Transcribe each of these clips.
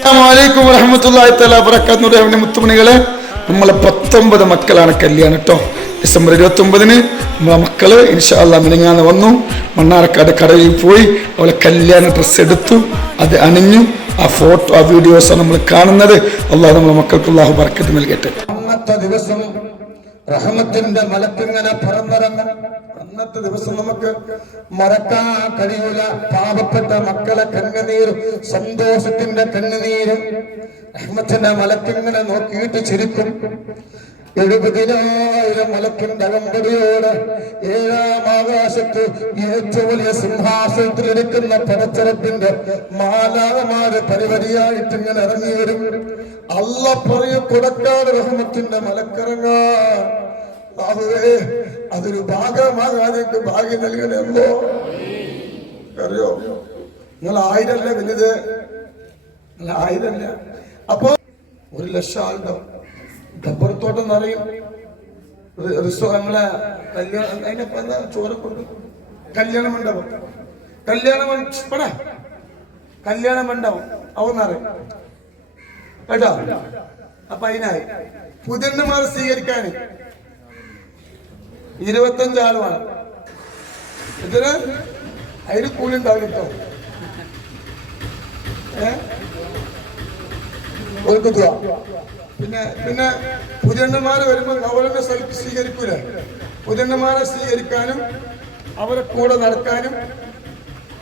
അസ്സലാമലൈക്കും വറഹമത്തല്ലാഹി തആല വബറകാതുഹു. അവന്റെ മുത്തുമണികളെ നമ്മളെ പത്തൊമ്പത് മക്കളാണ് കല്യാണം കേട്ടോ ഡിസംബർ ഇരുപത്തി ഒമ്പതിന് നമ്മളെ മക്കൾ ഇൻഷാല്ല മിനിങ്ങാന്ന് വന്നു. മണ്ണാർക്കാട് കടയിൽ പോയി അവളെ കല്യാണ ഡ്രസ്സ് എടുത്തു. അത് അണിഞ്ഞു. ആ ഫോട്ടോ ആ വീഡിയോസാണ് നമ്മൾ കാണുന്നത്. അള്ളാഹ് നമ്മളെ മക്കൾക്ക് അള്ളാഹു ബർക്കത്ത് നൽകട്ടെ. ദിവസം റഹമത്തിന്റെ മലക്കിങ്ങനെ പറന്നിറങ്ങും അന്നത്തെ ദിവസം നമുക്ക് മറക്കാൻ കഴിയൂല പാവപ്പെട്ട മക്കളെ കണ്ണുനീരും സന്തോഷത്തിന്റെ കണ്ണുനീരും അഹമ്മത്തിന്റെ മലക്കിങ്ങനെ നോക്കിയിട്ട് ചിരിക്കും. എഴുപതിനായിരം മലക്കിന്റെ അകമ്പടിയോട് ഏഴാം ആകാശത്ത് ഏറ്റവും വലിയ സിംഹാസനത്തിലിരിക്കുന്ന പടച്ചരത്തിന്റെ മാലാകമാര് പരിപരിയായിട്ട് ഇങ്ങനെ ഇറങ്ങി വരും. അല്ല പറയ കൊടക്കാട് റഹ്മത്തിന്റെ മലക്കിറങ്ങാ. ബാബുവേ അതൊരു ഭാഗമാകാൻ എനിക്ക് ഭാഗ്യം നൽകണമല്ലോ അറിയോ? നിങ്ങൾ ആയിരല്ല വലുത്. നിങ്ങൾ ആയിരല്ല. അപ്പൊ ഒരു ലക്ഷം ആളുണ്ടോ? ഡബ്ബർത്തോട്ടം നിറയും റി- റിസോ നമ്മളെ കല്യാണം അതിനൊപ്പം എന്താ ചോര കൊണ്ട് കല്യാണ മണ്ഡപം. കല്യാണ മണ്ഡപ കല്യാണ മണ്ഡപം. അവന്നറിയും കേട്ടോ? അപ്പൊ അതിനായി. പുതിയന്മാരെ സ്വീകരിക്കാൻ ഇരുപത്തഞ്ച് ആളുമാണ് ഇതിന് അതിന് കൂലി ഉണ്ടാവില്ല കേട്ടോ പിന്നെ പിന്നെ പുതിയണ്ണന്മാര് വരുമ്പോൾ അവരെ സ്ഥലത്ത് സ്വീകരിക്കൂല. പുതിയണ്ണന്മാരെ സ്വീകരിക്കാനും അവരെ കൂടെ നടക്കാനും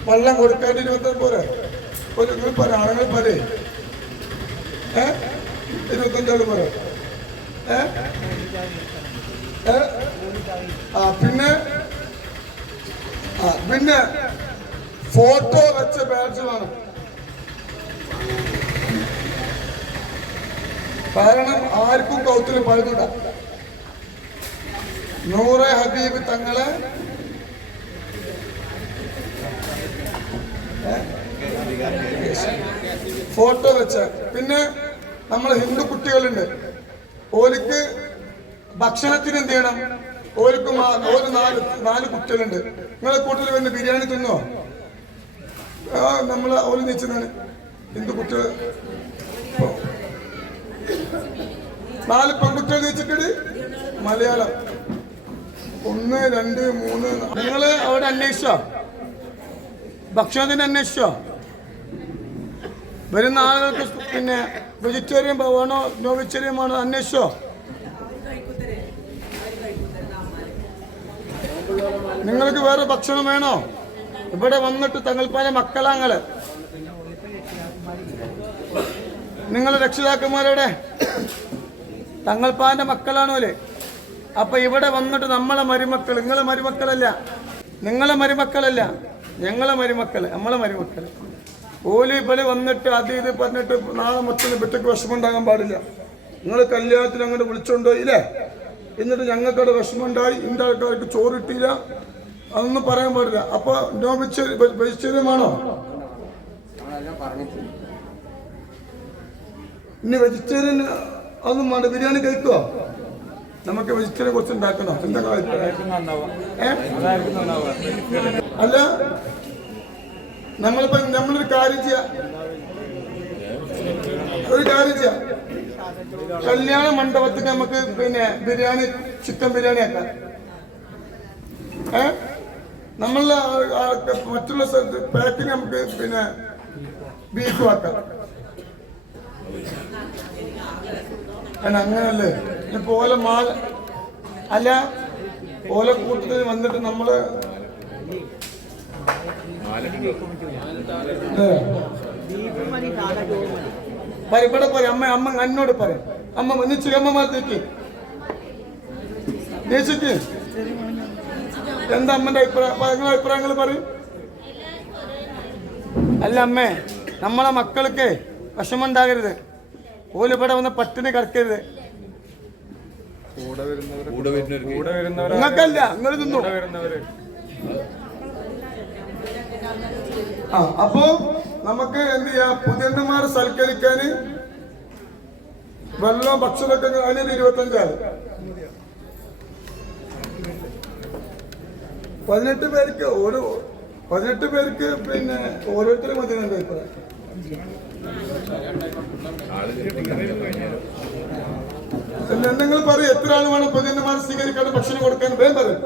വെള്ളം കൊടുക്കാനും ഇരുപത്തഞ്ച് പോരെ. ഒരു പറ ആണുങ്ങൾ പോലെ ഏ? ഇരുപത്തഞ്ചാളും പോലെ ഏ? പിന്നെ പിന്നെ ഫോട്ടോ വെച്ച ബാഡ്ജ് വേണം കാരണം ആർക്കും കൗത്തിൽ പഴുതുണ്ട നൂറെ ഹബീബ് തങ്ങളെ. ഫോട്ടോ വെച്ച. പിന്നെ നമ്മൾ ഹിന്ദു കുട്ടികളുണ്ട്. ഓലിക്ക് ഭക്ഷണത്തിന് എന്ത് ചെയ്യണം? മാ- നാല് നാല് കുട്ടികളുണ്ട്. നിങ്ങളെ കൂട്ടത്തിൽ വന്ന് ബിരിയാണി തിന്നോ? ആ നമ്മൾ ഓൽ നിച്ചതാണ് ഹിന്ദു കുട്ടികൾ നാല് പെൺകുട്ടികൾ വെച്ചിട്ട് മലയാളം. ഒന്ന് രണ്ട് മൂന്ന് നിങ്ങൾ അവിടെ അന്വേഷിച്ചോ? ഭക്ഷണത്തിന് അന്വേഷിച്ചോ? വരുന്ന ആളുകൾക്ക് പിന്നെ വെജിറ്റേറിയൻ വേണോ നോ വെജിറ്റേറിയൻ ആണോ അന്വേഷിച്ചോ? നിങ്ങൾക്ക് വേറെ ഭക്ഷണം വേണോ? ഇവിടെ വന്നിട്ട് തങ്ങൾപ്പാലെ മക്കളാങ്ങൾ. നിങ്ങൾ രക്ഷിതാക്കന്മാരെവിടെ? തങ്ങൾപ്പാന്റെ മക്കളാണോ അല്ലേ? അപ്പൊ ഇവിടെ വന്നിട്ട് നമ്മളെ മരുമക്കൾ നിങ്ങളെ മരുമക്കളല്ല. നിങ്ങളെ മരുമക്കളല്ല. ഞങ്ങളെ മരുമക്കൾ നമ്മളെ മരുമക്കൾ. ഓലി ഇവിടെ വന്നിട്ട് അത് ഇത് പറഞ്ഞിട്ട് നാളെ മൊത്തം വിട്ടക്ക് വിഷമം ഉണ്ടാകാൻ പാടില്ല. നിങ്ങൾ കല്യാണത്തിന് അങ്ങോട്ട് വിളിച്ചോണ്ടോയില്ലേ എന്നിട്ട് ഞങ്ങൾക്കവിടെ വിഷമം ഉണ്ടായി ഇന്റെ ആൾക്കാർക്ക് ചോറിട്ടില്ല. അതൊന്നും പറയാൻ പാടില്ല. അപ്പൊ നോ വെജിറ്റേറിയൻ ആണോ? ഇനി വെജിറ്റേറിയൻ അതൊന്നും വേണ്ട. ബിരിയാണി കഴിക്കുവോ നമുക്ക് വെജിറ്റേറിയൻ കുറച്ച് ഉണ്ടാക്കണോ. എന്താ അല്ല നമ്മളിപ്പോ നമ്മളൊരു കാര്യം ചെയ്യാം. ഒരു കാര്യം ചെയ്യാം. കല്യാണ മണ്ഡപത്തിൽ നമുക്ക് പിന്നെ ബിരിയാണി ചിക്കൻ ബിരിയാണി ആക്കാം. ഏ? നമ്മളെ മറ്റുള്ള സ്ഥലത്ത് പാക്കിന് നമുക്ക് പിന്നെ ബീഫ് ആക്കാം. അങ്ങനല്ലേ? ഇപ്പൊ ഓല മാല അല്ല ഓല കൂട്ടത്തിൽ വന്നിട്ട് നമ്മൾ ഏ. ഇവിടെ പറ അമ്മ അമ്മ എന്നോട് പറ അമ്മ ഒന്നിച്ച് അമ്മമാരത്തേക്ക് ദേശക്ക് എന്താ അമ്മന്റെ അഭിപ്രായം? നിങ്ങളുടെ അഭിപ്രായങ്ങൾ പറയും. അല്ല അമ്മേ നമ്മളെ മക്കൾക്ക് വിഷമുണ്ടാകരുത് ഓൽ ഇവിടെ വന്ന് പട്ടിണി കിടക്കരുത്. നിങ്ങൾക്കല്ല നിങ്ങൾ തിന്നു. ആ അപ്പോ നമുക്ക് എന്ത് ചെയ്യാം? പുതിയന്മാരെ സൽക്കരിക്കാന് വെള്ളം ഭക്ഷണമൊക്കെ അതിനൊരു ഇരുപത്തഞ്ചാണ് പതിനെട്ട് പേർക്ക് ഓരോ പതിനെട്ട് പേർക്ക് പിന്നെ ഓരോരുത്തരും മതി എന്റെ അഭിപ്രായം. നിങ്ങൾ പറയും. എത്ര ആൾ വേണം പൊതുജനന്മാർ സ്വീകരിക്കാണ്ട് ഭക്ഷണം കൊടുക്കാൻ വേഗം പറയും.